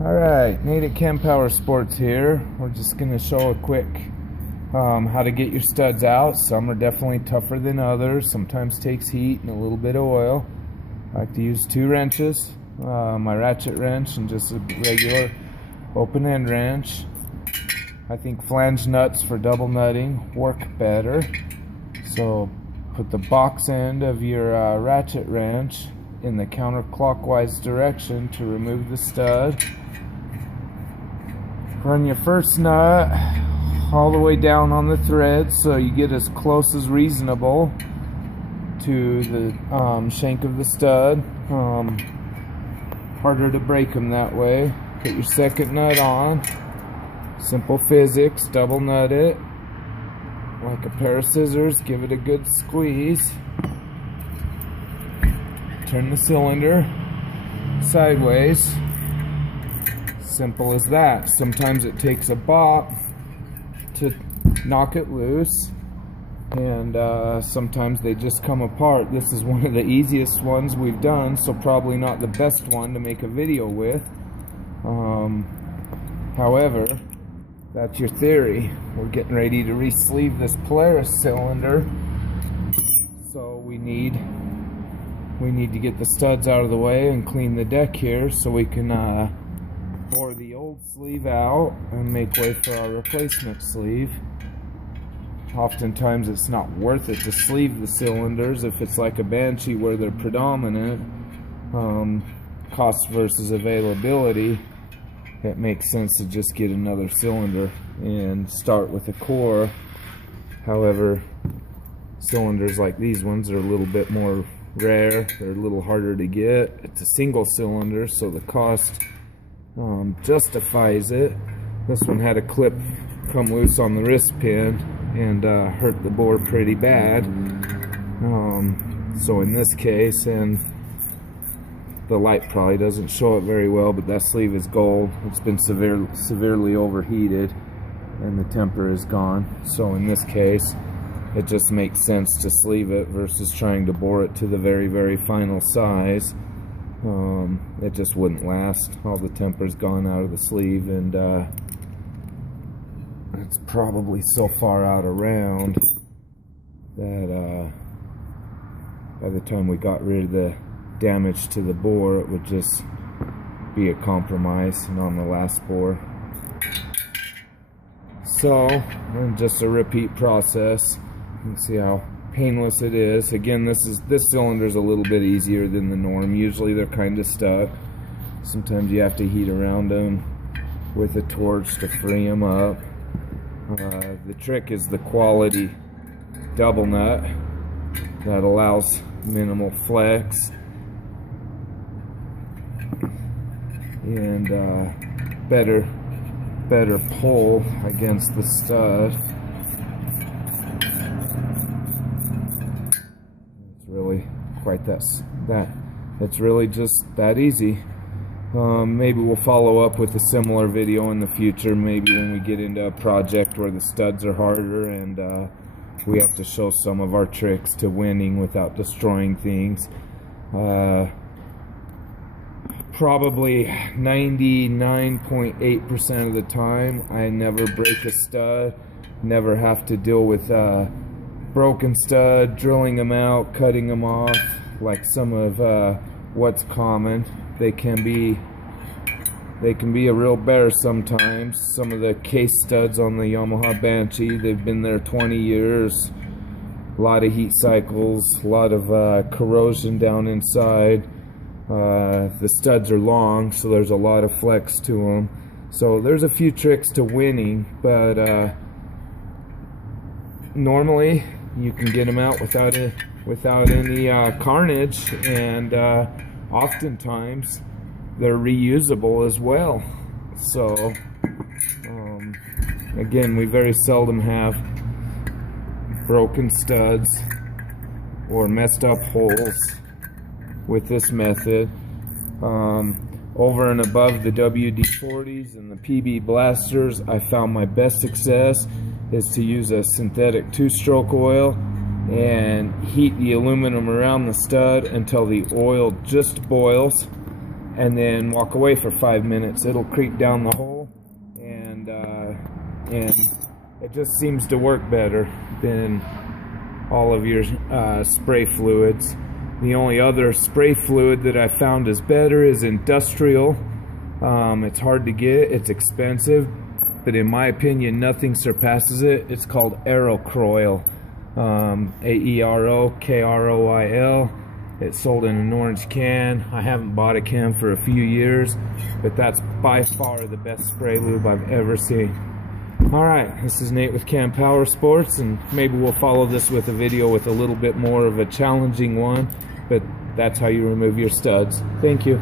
Alright, Nate at KaN Powersports here. We're just going to show a quick how to get your studs out. Some are definitely tougher than others. Sometimes takes heat and a little bit of oil. I like to use 2 wrenches, my ratchet wrench and just a regular open end wrench. I think flange nuts for double nutting work better. So put the box end of your ratchet wrench in the counterclockwise direction to remove the stud. Run your first nut all the way down on the thread so you get as close as reasonable to the shank of the stud. Harder to break them that way. Put your second nut on. Simple physics, double nut it like a pair of scissors, give it a good squeeze. Turn the cylinder sideways. Simple as that. Sometimes it takes a bop to knock it loose, and sometimes they just come apart. This is one of the easiest ones we've done, so probably not the best one to make a video with. However, that's your theory. We're getting ready to re-sleeve this Polaris cylinder, so we need to get the studs out of the way and clean the deck here so we can bore the old sleeve out and make way for our replacement sleeve. Oftentimes it's not worth it to sleeve the cylinders if it's like a Banshee where they're predominant. Cost versus availability, it makes sense to just get another cylinder and start with a core. However, cylinders like these ones are a little bit more rare, they're a little harder to get. It's a single cylinder, so the cost justifies it. This one had a clip come loose on the wrist pin and hurt the bore pretty bad. So in this case, and the light probably doesn't show it very well, but that sleeve is gold. It's been severely overheated and the temper is gone. So in this case, it just makes sense to sleeve it versus trying to bore it to the very final size. It just wouldn't last. All the temper's gone out of the sleeve, and it's probably so far out of round that by the time we got rid of the damage to the bore, it would just be a compromise and on the last bore. So, and just a repeat process. You can see how painless it is. Again, this cylinder is a little bit easier than the norm. Usually they're kind of stuck. Sometimes you have to heat around them with a torch to free them up. The trick is the quality double nut that allows minimal flex and better pull against the stud. Really quite it's really just that easy. Maybe we'll follow up with a similar video in the future, maybe when we get into a project where the studs are harder and we have to show some of our tricks to winning without destroying things. Probably 99.8% of the time I never break a stud, never have to deal with broken stud, drilling them out, cutting them off, like some of what's common. They can be a real bear sometimes. Some of the case studs on the Yamaha Banshee, they've been there 20 years. A lot of heat cycles, a lot of corrosion down inside. The studs are long, so there's a lot of flex to them. So there's a few tricks to winning, but normally you can get them out without any carnage, and oftentimes they're reusable as well. So again, we very seldom have broken studs or messed up holes with this method. Over and above the WD-40s and the PB blasters, I found my best success is to use a synthetic 2-stroke oil and heat the aluminum around the stud until the oil just boils, and then walk away for 5 minutes. It'll creep down the hole, and it just seems to work better than all of your spray fluids. The only other spray fluid that I found is better is industrial. It's hard to get, it's expensive, but in my opinion nothing surpasses it. It's called Aerokroil, Aerokroil. It's sold in an orange can. I haven't bought a can for a few years, but that's by far the best spray lube I've ever seen. Alright, this is Nate with KaN Powersports, and maybe we'll follow this with a video with a little bit more of a challenging one, but that's how you remove your studs. Thank you.